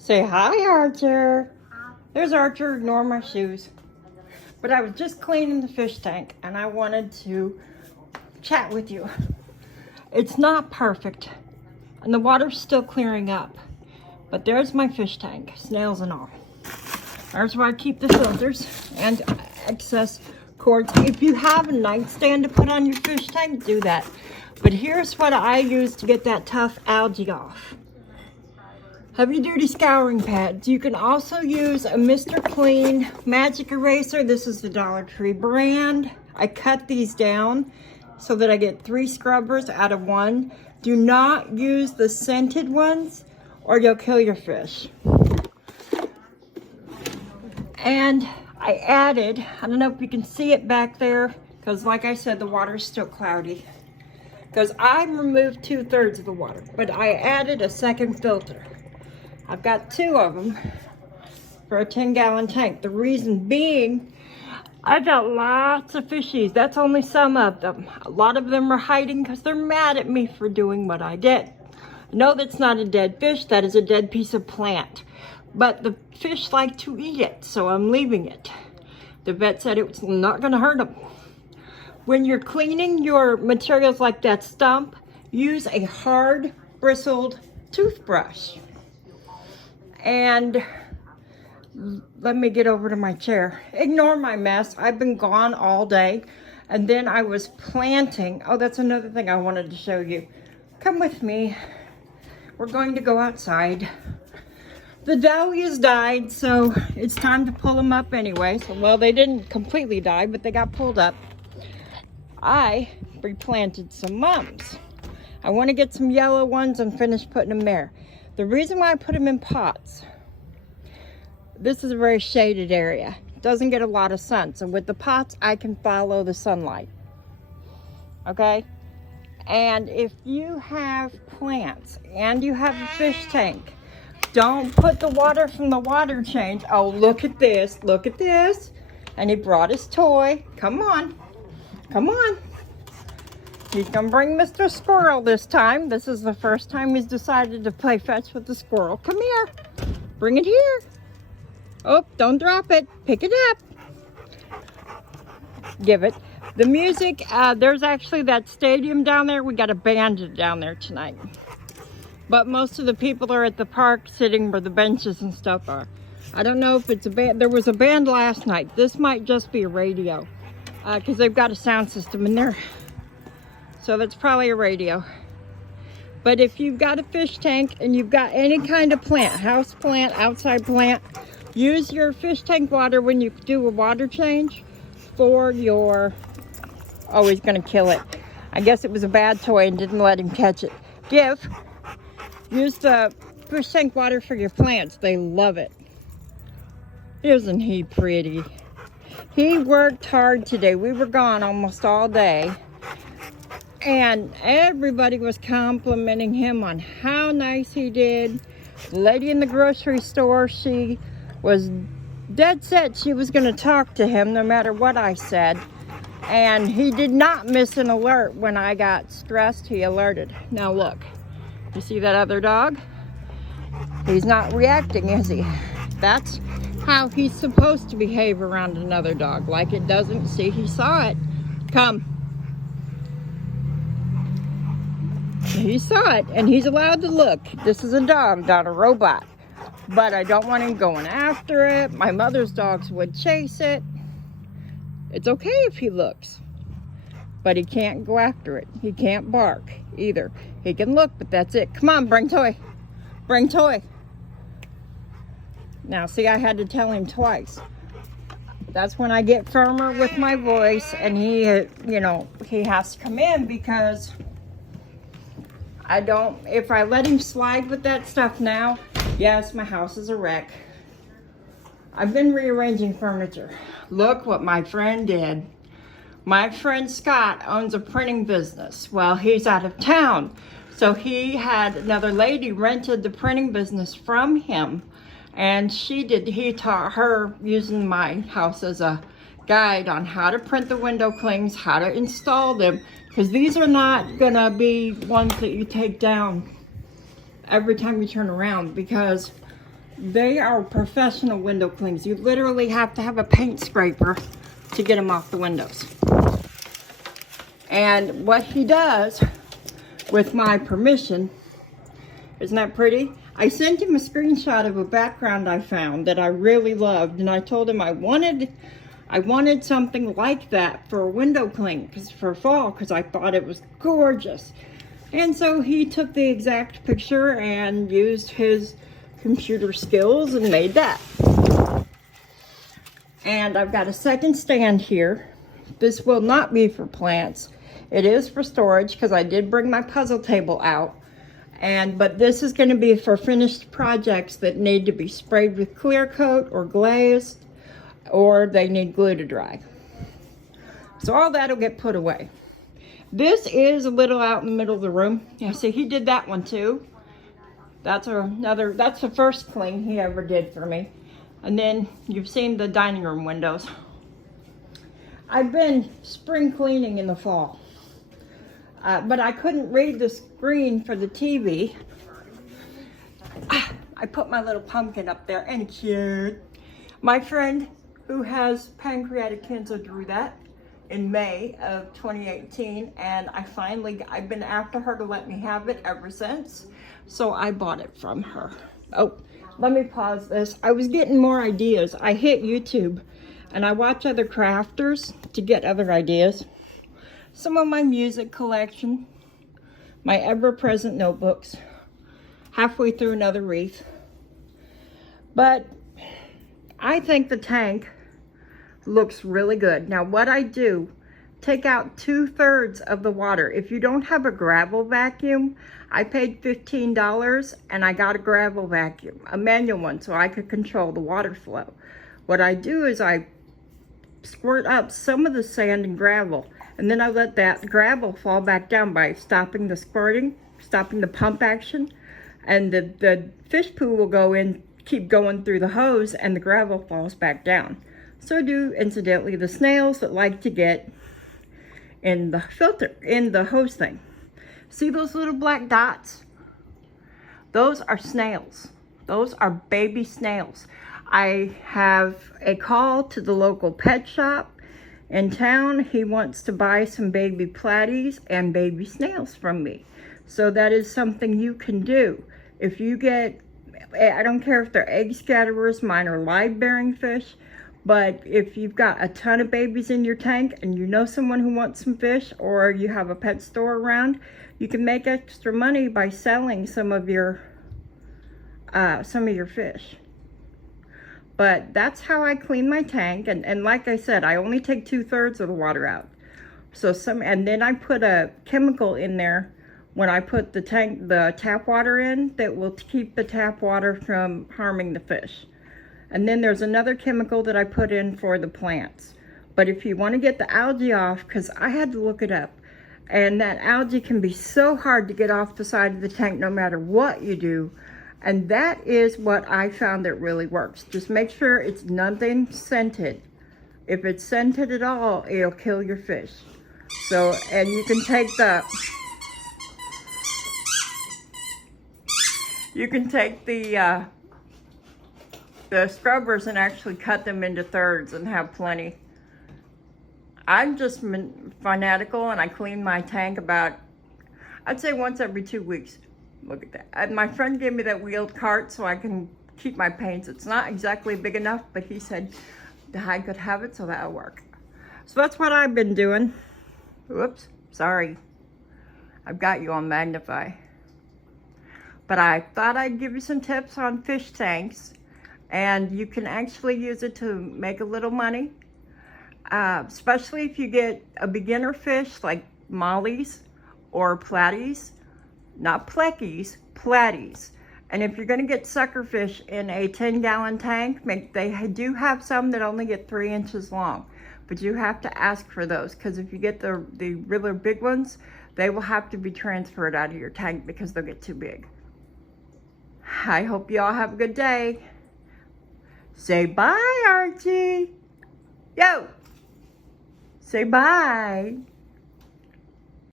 Say hi, Archer. There's Archer. Ignore my shoes. But I was just cleaning the fish tank and I wanted to chat with you. It's not perfect and the water's still clearing up. But there's my fish tank, snails and all. There's where I keep the filters and excess cords. If you have a nightstand to put on your fish tank, do that. But here's what I use to get that tough algae off. Heavy duty scouring pads. You can also use a Mr. Clean magic eraser. This is the Dollar Tree brand. I cut these down so that I get 3 scrubbers out of 1. Do not use the scented ones or you'll kill your fish. And I added, I don't know if you can see it back there, because like I said, the water is still cloudy. Because I removed 2/3 of the water, but I added a second filter. I've got 2 of them for a 10-gallon tank. The reason being, I got lots of fishies. That's only some of them. A lot of them are hiding because they're mad at me for doing what I did. No, that's not a dead fish. That is a dead piece of plant. But the fish like to eat it, so I'm leaving it. The vet said it was not going to hurt them. When you're cleaning your materials like that stump, use a hard bristled toothbrush. And let me get over to my chair. Ignore my mess. I've been gone all day. And then I was planting. Oh, that's another thing I wanted to show you. Come with me. We're going to go outside. The dahlias died, so it's time to pull them up anyway. So, well, they didn't completely die, but they got pulled up. I replanted some mums. I want to get some yellow ones and finish putting them there. The reason why I put them in pots, this is a very shaded area. It doesn't get a lot of sun. So with the pots, I can follow the sunlight. Okay? And if you have plants and you have a fish tank, don't put the water from the water change. Oh, look at this. Look at this. And he brought his toy. Come on. Come on. He's going to bring Mr. Squirrel this time. This is the first time he's decided to play fetch with the squirrel. Come here. Bring it here. Oh, don't drop it. Pick it up. Give it. The music, there's actually that stadium down there. We got a band down there tonight. But most of the people are at the park sitting where the benches and stuff are. I don't know if it's a band. There was a band last night. This might just be a radio. Because they've got a sound system in there. So that's probably a radio. But if you've got a fish tank and you've got any kind of plant, house plant, outside plant, use your fish tank water when you do a water change for your... Oh, he's going to kill it. I guess it was a bad toy and didn't let him catch it. Use the fish tank water for your plants. They love it. Isn't he pretty? He worked hard today. We were gone almost all day. And everybody was complimenting him on how nice he did. The lady in the grocery store, she was dead set she was going to talk to him no matter what I said. And he did not miss an alert. When I got stressed, he alerted. Now look, you see that other dog? He's not reacting, is he? That's how he's supposed to behave around another dog. Like it doesn't see, he saw it. Come. He saw it, and he's allowed to look. This is a dog, not a robot. But I don't want him going after it. My mother's dogs would chase it. It's okay if he looks. But he can't go after it. He can't bark either. He can look, but that's it. Come on, bring toy. Bring toy. Now, see, I had to tell him twice. That's when I get firmer with my voice, and he, he has to come in because... if I let him slide with that stuff now, yes, my house is a wreck. I've been rearranging furniture. Look what my friend did. My friend Scott owns a printing business. Well, he's out of town. So he had another lady rented the printing business from him. And he taught her using my house as a guide on how to print the window clings, how to install them. Because these are not gonna be ones that you take down every time you turn around, because They are professional window clings. You literally have to have a paint scraper to get them off the windows. And what he does, with my permission, isn't that pretty? I sent him a screenshot of a background I found that I really loved, and I told him I wanted something like that for a window cling, for fall, because I thought it was gorgeous. And so he took the exact picture and used his computer skills and made that. And I've got a second stand here. This will not be for plants. It is for storage because I did bring my puzzle table out. But this is going to be for finished projects that need to be sprayed with clear coat or glazed, or they need glue to dry. So all that'll get put away. This is a little out in the middle of the room. Yeah, see, he did that one too. That's the first clean he ever did for me. And then you've seen the dining room windows. I've been spring cleaning in the fall. But I couldn't read the screen for the TV. I put my little pumpkin up there, and cute. My friend who has pancreatic cancer drew that in May of 2018, and I've been after her to let me have it ever since. So I bought it from her. Oh, let me pause this. I was getting more ideas. I hit YouTube and I watch other crafters to get other ideas. Some of my music collection, my ever-present notebooks, halfway through another wreath. But I think the tank looks really good. Now what I do, take out 2/3 of the water. If you don't have a gravel vacuum, I paid $15 and I got a gravel vacuum, a manual one, so I could control the water flow. What I do is I squirt up some of the sand and gravel, and then I let that gravel fall back down by stopping the squirting, stopping the pump action, and the fish poo will go in, keep going through the hose, and the gravel falls back down. So do, incidentally, the snails that like to get in the filter, in the hose thing. See those little black dots? Those are snails. Those are baby snails. I have a call to the local pet shop in town. He wants to buy some baby platies and baby snails from me. So that is something you can do. If you get, I don't care if they're egg scatterers, mine are live bearing fish, but if you've got a ton of babies in your tank and you know someone who wants some fish, or you have a pet store around, you can make extra money by selling some of your fish. But that's how I clean my tank. And like I said, I only take 2/3 of the water out. And then I put a chemical in there when I put the tap water in that will keep the tap water from harming the fish. And then there's another chemical that I put in for the plants. But if you want to get the algae off, because I had to look it up, and that algae can be so hard to get off the side of the tank no matter what you do. And that is what I found that really works. Just make sure it's nothing scented. If it's scented at all, it'll kill your fish. So, and you can take the scrubbers and actually cut them into thirds and have plenty. I'm just fanatical, and I clean my tank about, I'd say once every 2 weeks. Look at that. And my friend gave me that wheeled cart so I can keep my paints. It's not exactly big enough, but he said I could have it, so that'll work. So that's what I've been doing. Whoops, sorry. I've got you on magnify. But I thought I'd give you some tips on fish tanks, and you can actually use it to make a little money. Especially if you get a beginner fish like mollies or platies, not pleckies, platies. And if you're going to get sucker fish in a 10-gallon tank, they do have some that only get 3 inches long, but you have to ask for those, because if you get the really big ones, they will have to be transferred out of your tank because they'll get too big. I hope you all have a good day. Say bye, Archie. Yo. Say bye.